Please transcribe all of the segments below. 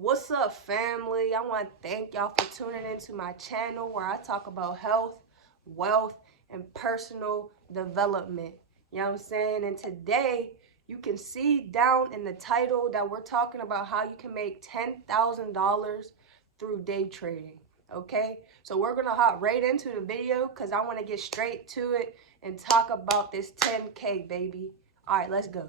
What's up, family? I want to thank y'all for tuning into my channel where I talk about health, wealth, and personal development. You know what I'm saying? And today, you can see down in the title that we're talking about how you can make $10,000 through day trading. Okay? So we're going to hop right into the video because I want to get straight to it and talk about this 10K, baby. All right, let's go.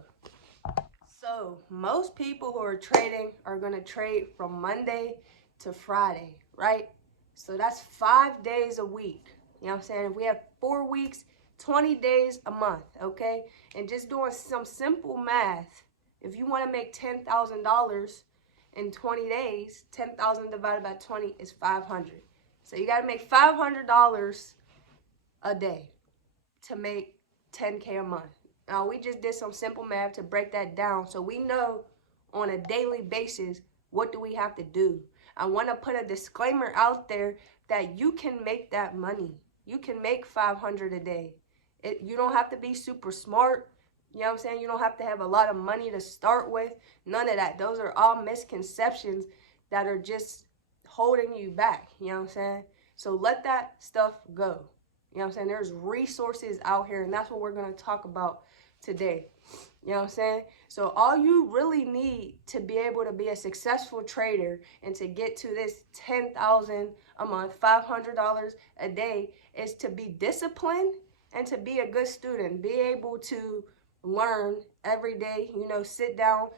So most people who are trading are going to trade from Monday to Friday, right? So that's 5 days a week. You know what I'm saying? If we have 4 weeks, 20 days a month, okay? And just doing some simple math, if you want to make $10,000 in 20 days, 10,000 divided by 20 is 500. So you got to make $500 a day to make 10K a month. Now, we just did some simple math to break that down so we know on a daily basis what do we have to do. I want to put a disclaimer out there that you can make that money. You can make 500 a day. You don't have to be super smart. You know what I'm saying? You don't have to have a lot of money to start with. None of that. Those are all misconceptions that are just holding you back. You know what I'm saying? So let that stuff go. You know what I'm saying? There's resources out here, and that's what we're going to talk about today. You know what I'm saying? So all you really need to be able to be a successful trader and to get to this $10,000 a month, $500 a day is to be disciplined and to be a good student. Be able to learn every day, you know, sit down,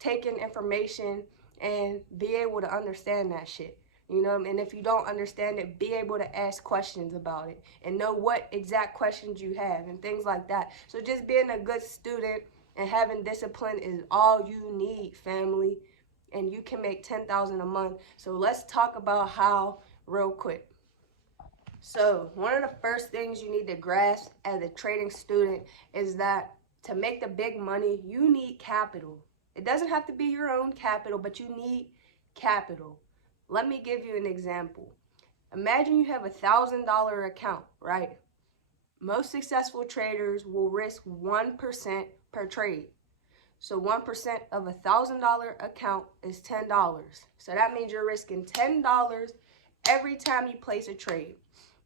take in information, and be able to understand that shit. You know, and if you don't understand it, be able to ask questions about it and know what exact questions you have and things like that. So just being a good student and having discipline is all you need, family. And you can make $10,000 a month. So let's talk about how real quick. So one of the first things you need to grasp as a trading student is that to make the big money, you need capital. It doesn't have to be your own capital, but you need capital. Let me give you an example. Imagine you have $1,000 account, right? Most successful traders will risk 1% per trade. So 1% of $1,000 account is $10. So that means you're risking $10 every time you place a trade.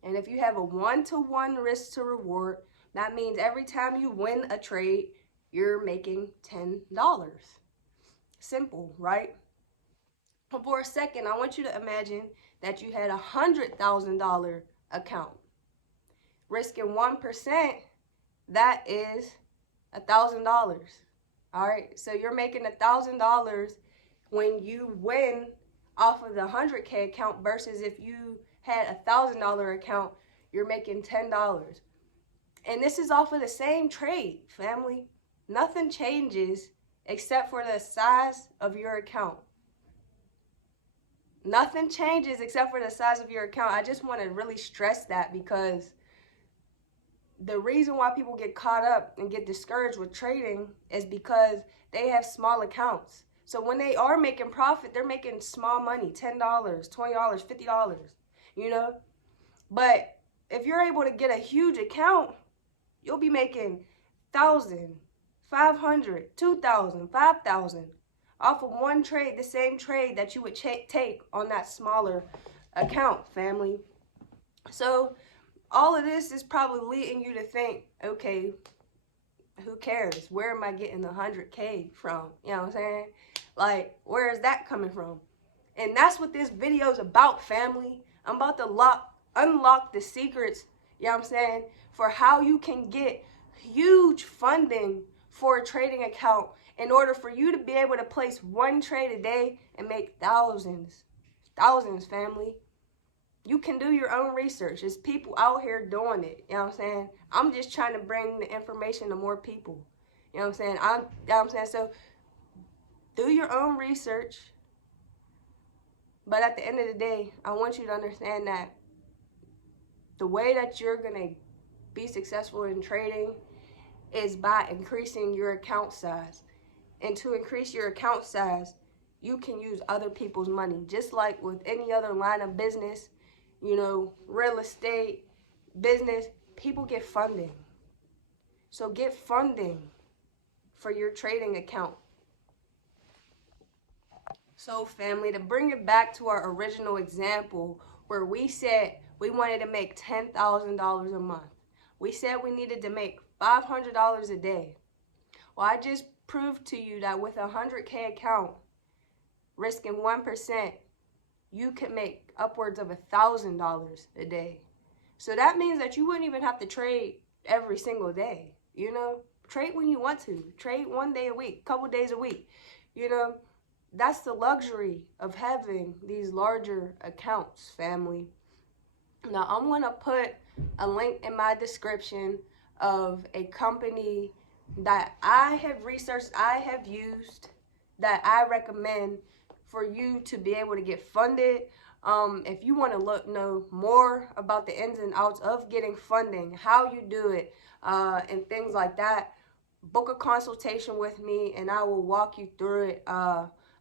And if you have a 1-to-1 risk to reward, that means every time you win a trade, you're making $10. Simple, right? For a second, I want you to imagine that you had a $100,000 account. Risking 1%, that is $1,000. All right, so you're making $1,000 when you win off of the 100K account versus if you had a $1,000 account, you're making $10. And this is off of the same trade, family. Nothing changes except for the size of your account. Nothing changes except for the size of your account. I just want to really stress that because the reason why people get caught up and get discouraged with trading is because they have small accounts. So when they are making profit, they're making small money, $10, $20, $50, you know? But if you're able to get a huge account, you'll be making 1,000, 500, 2,000, 5,000 off of one trade, the same trade that you would take on that smaller account, family. So all of this is probably leading you to think, okay, who cares? Where am I getting the 100K from? You know what I'm saying? Like, where is that coming from? And that's what this video is about, family. I'm about to unlock the secrets, you know what I'm saying, for how you can get huge funding for a trading account in order for you to be able to place one trade a day and make thousands, family. You can do your own research. There's people out here doing it, you know what I'm saying? I'm just trying to bring the information to more people, you know what I'm saying? You know what I'm saying? So do your own research, but at the end of the day, I want you to understand that the way that you're going to be successful in trading is by increasing your account size. And to increase your account size, you can use other people's money. Just like with any other line of business, you know, real estate, business, people get funding. So get funding for your trading account. So family, to bring it back to our original example where we said we wanted to make $10,000 a month. We said we needed to make $500 a day. Well, I just proved to you that with a 100K account, risking 1%, you can make upwards of $1,000 a day. So that means that you wouldn't even have to trade every single day, you know? Trade when you want to. Trade one day a week, couple days a week, you know? That's the luxury of having these larger accounts, family. Now, I'm going to put a link in my description of a company that I have researched, I have used, that I recommend for you to be able to get funded. If you want to know more about the ins and outs of getting funding, how you do it, and things like that, book a consultation with me and I will walk you through it.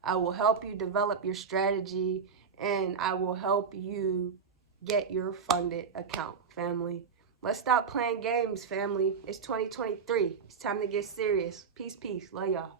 I will help you develop your strategy and I will help you get your funded account, family. Let's stop playing games, family. It's 2023. It's time to get serious. Peace, peace. Love y'all.